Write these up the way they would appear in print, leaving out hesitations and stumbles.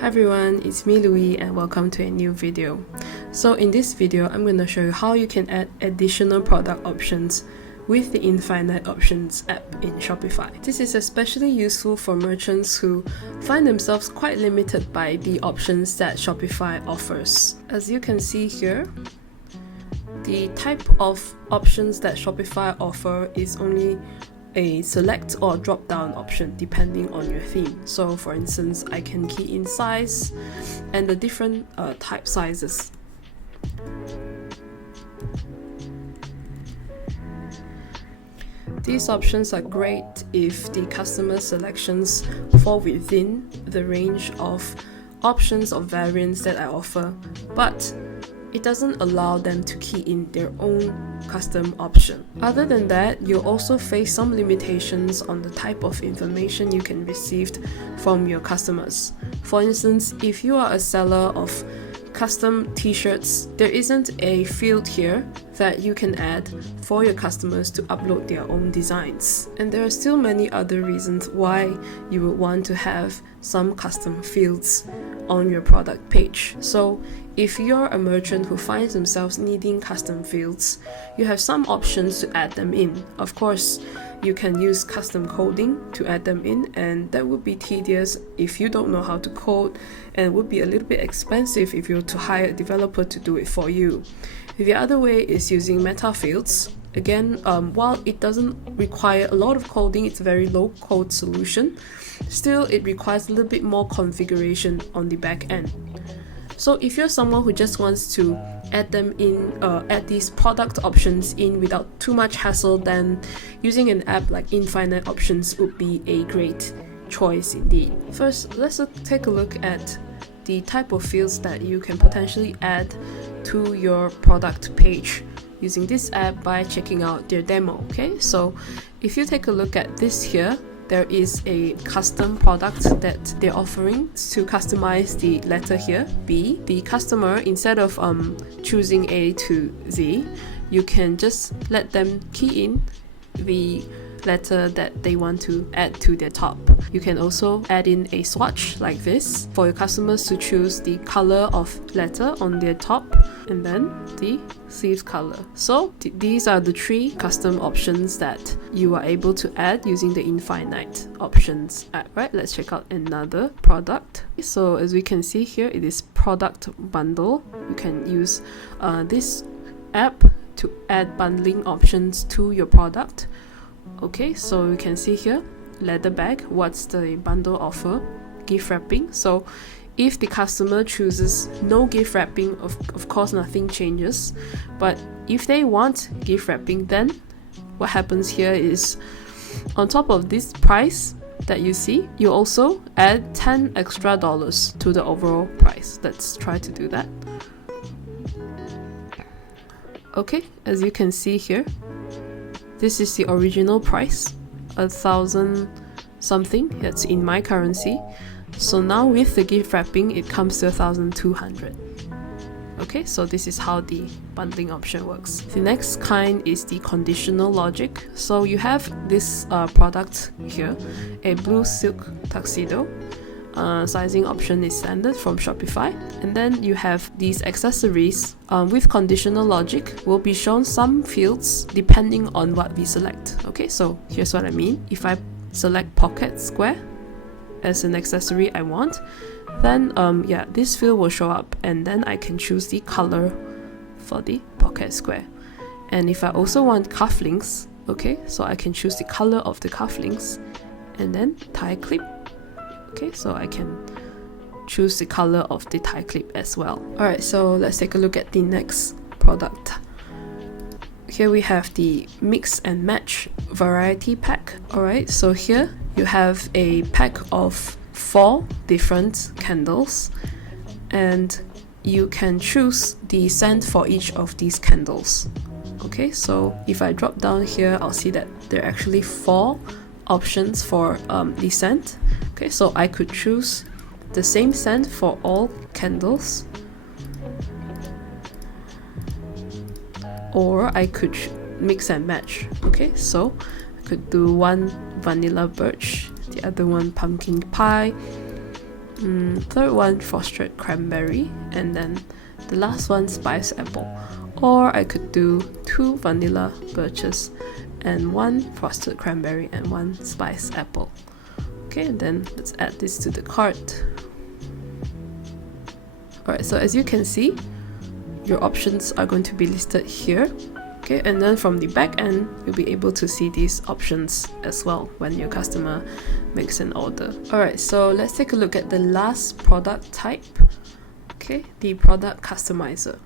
Hi everyone, it's me Louie and welcome to a new video. So in this video, I'm going to show you how you can add additional product options with the Infinite Options app in Shopify. This is especially useful for merchants who find themselves quite limited by the options that Shopify offers. As you can see here, the type of options that Shopify offer is only a select or drop down option depending on your theme. So for instance, I can key in size and the different type sizes. These options are great if the customer selections fall within the range of options or variants that I offer, but it doesn't allow them to key in their own custom option. Other than that, you'll also face some limitations on the type of information you can receive from your customers. For instance, if you are a seller of custom t-shirts, there isn't a field here that you can add for your customers to upload their own designs. And there are still many other reasons why you would want to have some custom fields on your product page. So if you're a merchant who finds themselves needing custom fields, you have some options to add them in. Of course, you can use custom coding to add them in, and that would be tedious if you don't know how to code, and would be a little bit expensive if you were to hire a developer to do it for you. The other way is using meta fields. Again, while it doesn't require a lot of coding, it's a very low code solution. Still, it requires a little bit more configuration on the back end. So if you're someone who just wants to add them in, add these product options in without too much hassle, then using an app like Infinite Options would be a great choice indeed. First, let's take a look at the type of fields that you can potentially add to your product page using this app by checking out their demo. Okay, so if you take a look at this here, there is a custom product that they're offering to customize the letter here, B. The customer, instead of choosing A to Z, you can just let them key in the letter that they want to add to their top. You can also add in a swatch like this for your customers to choose the color of letter on their top and then the sleeves color. So these are the three custom options that you are able to add using the Infinite Options app. Right, let's check out another product. So as we can see here, it is product bundle. You can use this app to add bundling options to your product. Okay, so you can see here, leather bag, what's the bundle offer? Gift wrapping. So if the customer chooses no gift wrapping, of course nothing changes. But if they want gift wrapping, then what happens here is on top of this price that you see, you also add $10 extra to the overall price. Let's try to do that. Okay, as you can see here, this is the original price, 1,000 something, that's in my currency. So now with the gift wrapping, it comes to 1,200. Okay, so this is how the bundling option works. The next kind is the conditional logic. So you have this product here, a blue silk tuxedo. Sizing option is standard from Shopify, and then you have these accessories with conditional logic will be shown some fields depending on what we select. Okay, so here's what I mean. If I select pocket square as an accessory I want, then this field will show up, and then I can choose the color for the pocket square. And if I also want cufflinks, okay, so I can choose the color of the cufflinks, and then tie clip. Okay, so I can choose the color of the tie clip as well. Alright, so let's take a look at the next product. Here we have the mix and match variety pack. Alright, so here you have a pack of 4 different candles, and you can choose the scent for each of these candles. Okay, so if I drop down here, I'll see that there are actually 4 options for the scent. Okay, so I could choose the same scent for all candles, or I could mix and match. Okay, so I could do one vanilla birch, the other one pumpkin pie, third one frosted cranberry, and then the last one spiced apple. Or I could do 2 vanilla birches and 1 frosted cranberry and 1 spiced apple. Okay, and then let's add this to the cart. Alright, so as you can see, your options are going to be listed here. Okay, and then from the back end, you'll be able to see these options as well when your customer makes an order. Alright, so let's take a look at the last product type. Okay, the product customizer.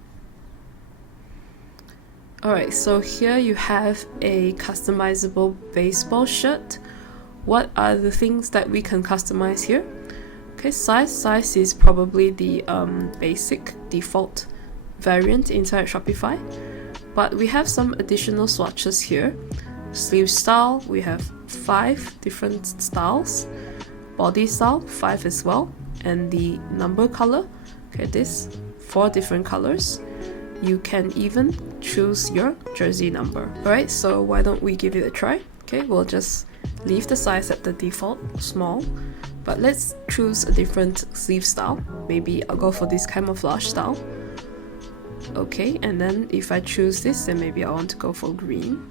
Alright, so here you have a customizable baseball shirt. What are the things that we can customize here? Okay, size is probably the basic default variant inside Shopify, but we have some additional swatches here. Sleeve style, we have 5 different styles. Body style, 5 as well. And the number color, okay, this 4 different colors. You can even choose your jersey number. Alright, so why don't we give it a try? Okay, we'll just leave the size at the default, small. But let's choose a different sleeve style. Maybe I'll go for this camouflage style. Okay, and then if I choose this, then maybe I want to go for green.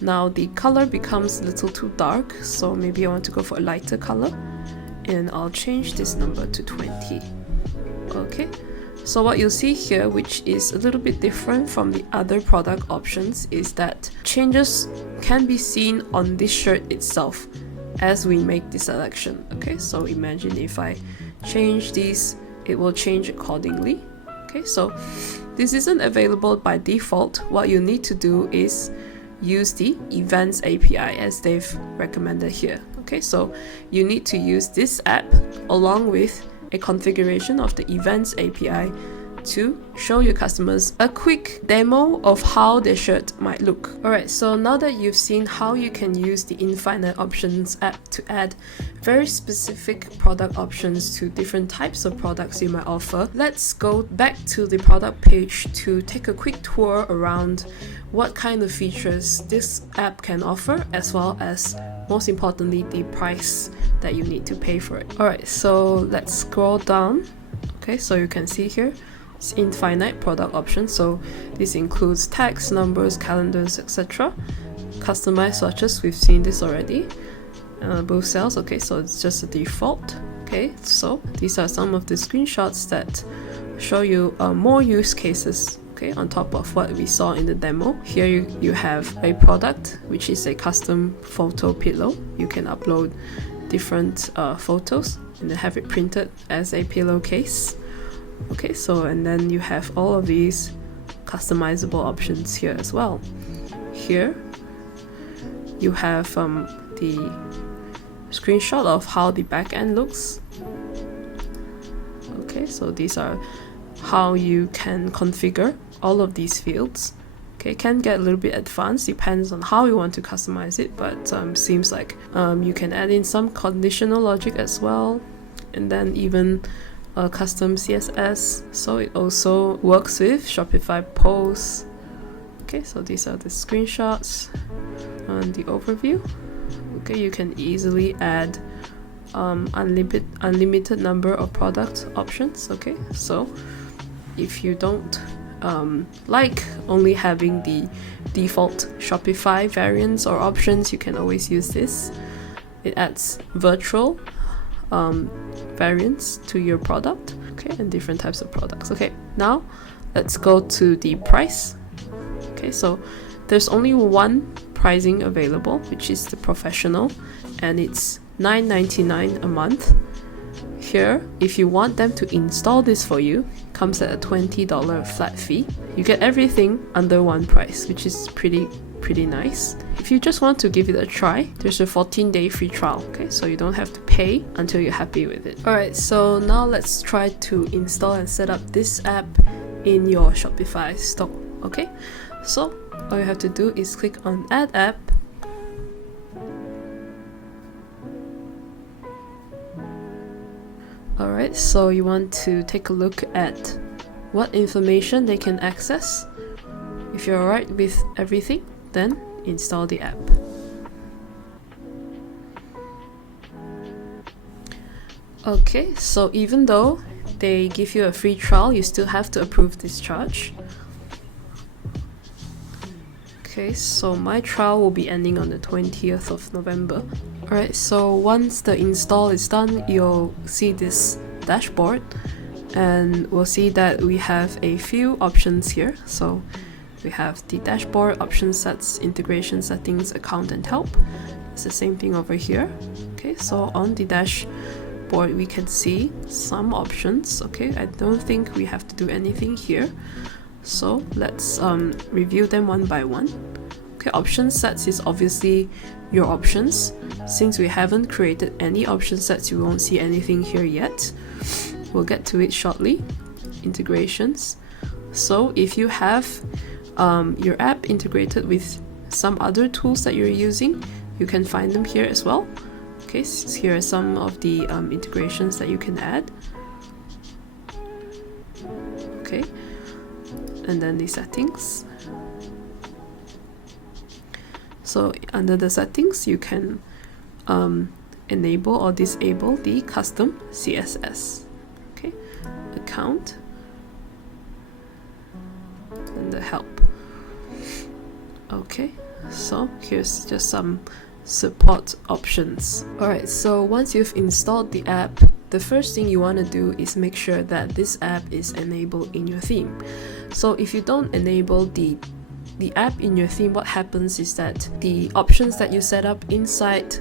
Now the color becomes a little too dark, so maybe I want to go for a lighter color. And I'll change this number to 20. Okay, so what you'll see here, which is a little bit different from the other product options, is that changes can be seen on this shirt itself as we make the selection. Okay, so imagine if I change these, it will change accordingly. Okay, so this isn't available by default. What you need to do is use the Events API as they've recommended here. Okay, so you need to use this app along with a configuration of the Events API to show your customers a quick demo of how their shirt might look. Alright, so now that you've seen how you can use the Infinite Options app to add very specific product options to different types of products you might offer, let's go back to the product page to take a quick tour around what kind of features this app can offer, as well as, most importantly, the price that you need to pay for it. Alright, so let's scroll down. Okay, so you can see here it's infinite product options, so this includes tags, numbers, calendars, etc. Customized swatches, we've seen this already. Both cells, okay, so it's just a default. Okay, so these are some of the screenshots that show you more use cases. Okay, on top of what we saw in the demo. Here you have a product, which is a custom photo pillow. You can upload different photos and then have it printed as a pillowcase. Okay, so and then you have all of these customizable options here as well. Here you have the screenshot of how the back end looks. Okay, so these are how you can configure all of these fields. Okay, it can get a little bit advanced, depends on how you want to customize it, but seems like you can add in some conditional logic as well, and then even custom CSS, so it also works with Shopify posts. Okay, so these are the screenshots and the overview. Okay, you can easily add unlimited number of product options. Okay, so if you don't like only having the default Shopify variants or options, you can always use this. It adds virtual variants to your product, okay, and different types of products. Okay, now let's go to the price. Okay, so there's only one pricing available, which is the professional, and it's $9.99 a month. Here, if you want them to install this for you, it comes at a $20 flat fee. You get everything under one price, which is pretty nice. If you just want to give it a try, there's a 14-day free trial. Okay, so you don't have to pay until you're happy with it. Alright, so now let's try to install and set up this app in your Shopify store. Okay, so all you have to do is click on Add App. Alright, so you want to take a look at what information they can access. If you're alright with everything, then install the app. Okay, so even though they give you a free trial, you still have to approve this charge. Okay, so my trial will be ending on the 20th of November. Alright, so once the install is done, you'll see this dashboard, and we'll see that we have a few options here. So we have the dashboard, option sets, integration settings, account, and help. It's the same thing over here. Okay, so on the dashboard we can see some options. Okay, I don't think we have to do anything here, so let's review them one by one. Okay, option sets is obviously your options. Since we haven't created any option sets, you won't see anything here yet. We'll get to it shortly. Integrations. So if you have your app integrated with some other tools that you're using, you can find them here as well. Okay, so here are some of the integrations that you can add. Okay, and then the settings. So under the settings, you can enable or disable the custom CSS. Okay, account, and the help. Okay, so here's just some support options. Alright, so once you've installed the app, the first thing you want to do is make sure that this app is enabled in your theme. So if you don't enable the app in your theme, what happens is that the options that you set up inside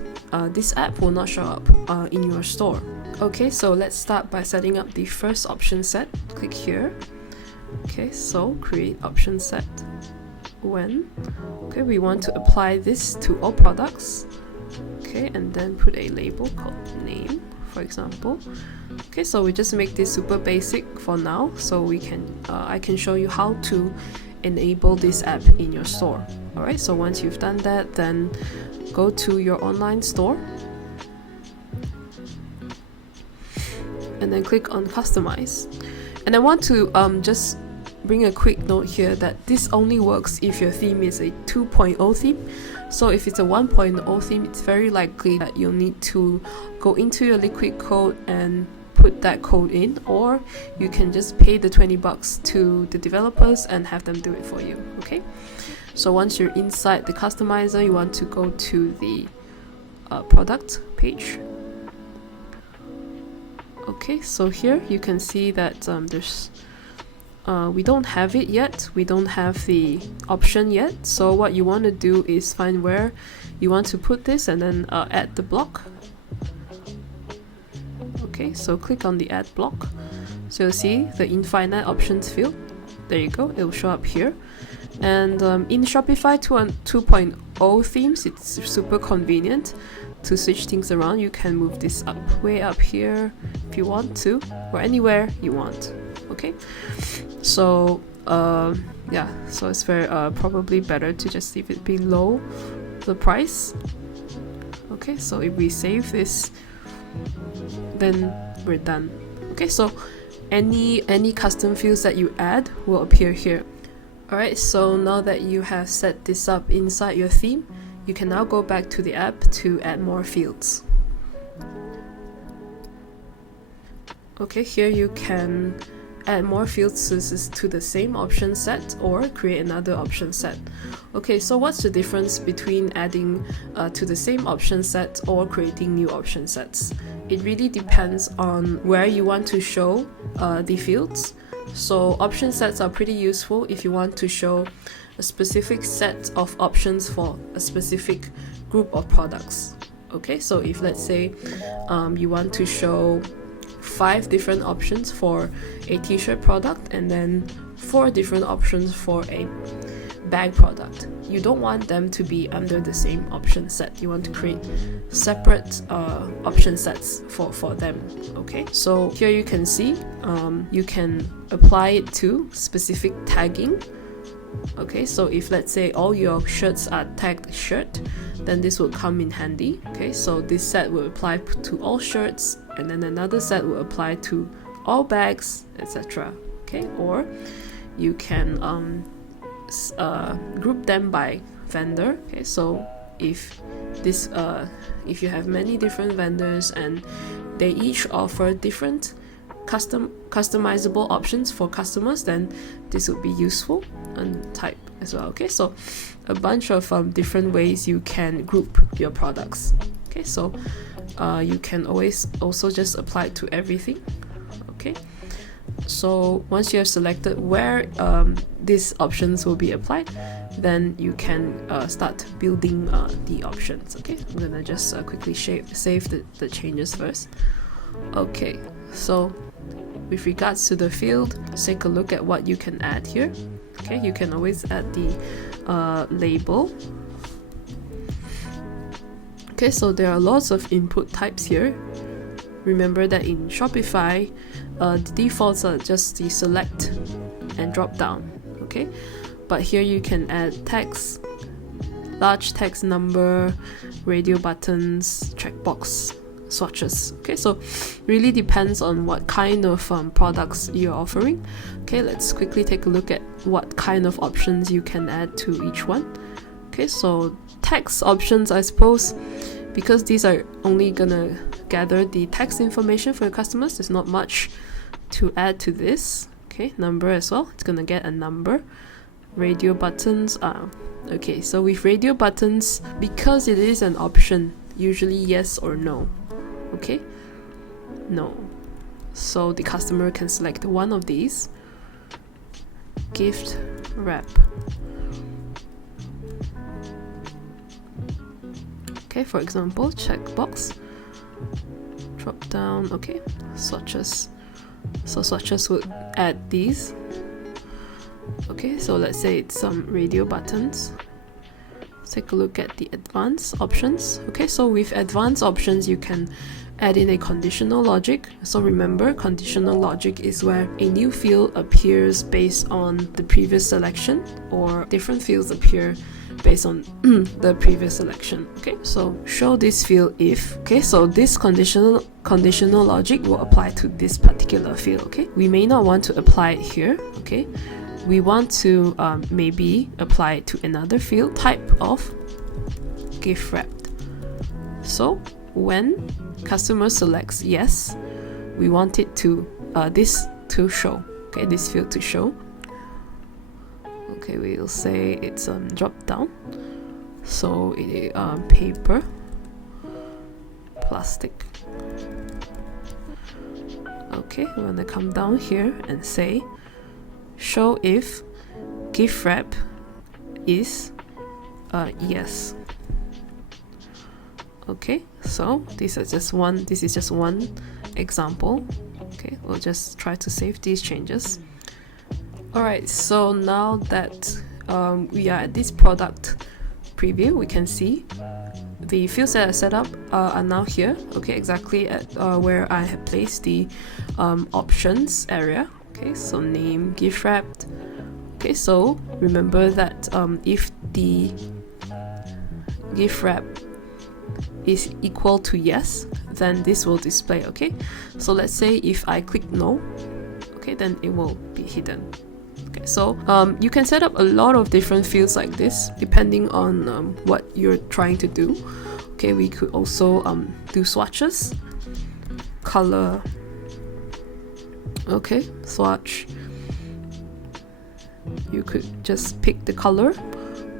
this app will not show up in your store. Okay, so let's start by setting up the first option set. Click here. Okay, so create option set. When we want to apply this to all products. Okay, and then put a label called name, for example. Okay, so we just make this super basic for now, so we can I can show you how to enable this app in your store. Alright, so once you've done that, then go to your online store and then click on customize. And I want to just bring a quick note here that this only works if your theme is a 2.0 theme. So if it's a 1.0 theme, it's very likely that you'll need to go into your liquid code and put that code in, or you can just pay the $20 to the developers and have them do it for you. Okay, so once you're inside the customizer, you want to go to the product page. Okay, so here you can see that there's we don't have it yet, we don't have the option yet. So what you want to do is find where you want to put this and then add the block. Okay, so click on the add block. So you'll see the infinite options field. There you go, it will show up here. And in Shopify 2.0 themes, it's super convenient to switch things around. You can move this up, way up here if you want to, or anywhere you want. Okay, so yeah, so it's very probably better to just leave it below the price. Okay, so if we save this, then we're done. Okay, so any custom fields that you add will appear here. Alright, so now that you have set this up inside your theme, you can now go back to the app to add more fields. Okay, here you can add more fields to the same option set or create another option set. Okay, so what's the difference between adding to the same option set or creating new option sets? It really depends on where you want to show the fields. So option sets are pretty useful if you want to show a specific set of options for a specific group of products. Okay, so if let's say you want to show 5 different options for a t-shirt product and then 4 different options for a bag product, you don't want them to be under the same option set. You want to create separate option sets for them. Okay, so here you can see you can apply it to specific tagging. Okay, so if let's say all your shirts are tagged shirt, then this will come in handy. Okay, so this set will apply to all shirts, and then another set will apply to all bags, etc. Okay, or you can group them by vendor. Okay, so if this if you have many different vendors and they each offer different customizable options for customers, then this would be useful and type as well. Okay, so a bunch of different ways you can group your products. Okay, so you can always also just apply it to everything. Okay, so once you have selected where these options will be applied, then you can start building the options. Okay, I'm gonna just quickly save the changes first. Okay, so with regards to the field, let's take a look at what you can add here. Okay, you can always add the label. Okay, so there are lots of input types here. Remember that in Shopify, the defaults are just the select and drop down. Okay, but here you can add text, large text number, radio buttons, checkbox, swatches. Okay, so really depends on what kind of products you're offering. Okay, let's quickly take a look at what kind of options you can add to each one. Okay, so text options, I suppose, because these are only gonna gather the text information for your customers, there's not much to add to this. Okay, number as well, it's gonna get a number. Radio buttons, okay, so with radio buttons, because it is an option, usually yes or no. Okay, no, so the customer can select one of these. Gift wrap. Okay, for example, checkbox, drop down. Okay, swatches, so swatches would add these. Okay, so let's say it's some radio buttons. Let's take a look at the advanced options. Okay, so with advanced options you can add in a conditional logic. So remember, conditional logic is where a new field appears based on the previous selection, or different fields appear based on the previous selection. Okay, so show this field if. Okay, so this conditional logic will apply to this particular field. Okay, we may not want to apply it here. Okay, we want to maybe apply it to another field type of gift wrapped. So when customer selects yes, we want it to this to show. Okay, this field to show. Okay, we'll say it's drop down. So it paper, plastic. Okay, we're gonna come down here and say show if gift wrap is yes. Okay, so this is just one example. Okay, we'll just try to save these changes. Alright, so now that we are at this product preview, we can see the fields that I set up are now here. Okay, exactly at where I have placed the options area. Okay, so name, gift wrapped. Okay, so remember that if the gift wrap is equal to yes, then this will display. Okay, so let's say if I click no, okay, then it will be hidden. Okay, so you can set up a lot of different fields like this depending on what you're trying to do. Okay, we could also do swatches, color. Okay, swatch. You could just pick the color,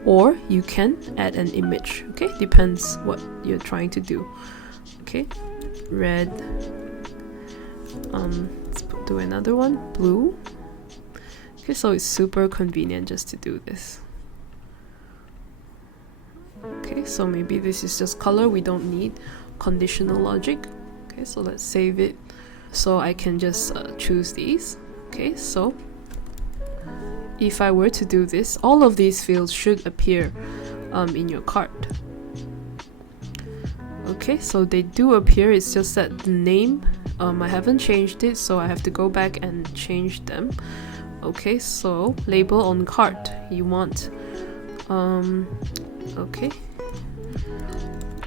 or you can add an image. Okay, depends what you're trying to do. Okay, red. Let's do another one, blue. Okay, so it's super convenient just to do this. Okay, so maybe this is just color, we don't need conditional logic. Okay, so let's save it. So I can just choose these. Okay, so if I were to do this, all of these fields should appear in your cart. Okay, so they do appear, it's just that the name, I haven't changed it, so I have to go back and change them. Okay, so label on cart, you want okay,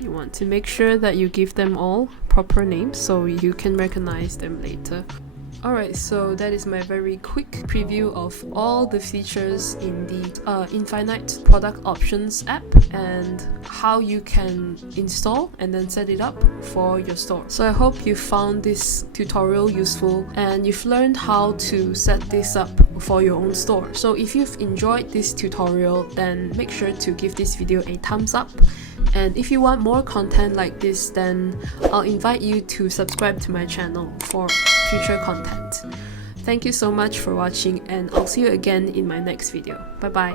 you want to make sure that you give them all proper names so you can recognize them later. Alright, so that is my very quick preview of all the features in the Infinite Product Options app and how you can install and then set it up for your store. So I hope you found this tutorial useful and you've learned how to set this up for your own store. So if you've enjoyed this tutorial, then make sure to give this video a thumbs up. And if you want more content like this, then I'll invite you to subscribe to my channel for future content. Thank you so much for watching, and I'll see you again in my next video. Bye bye.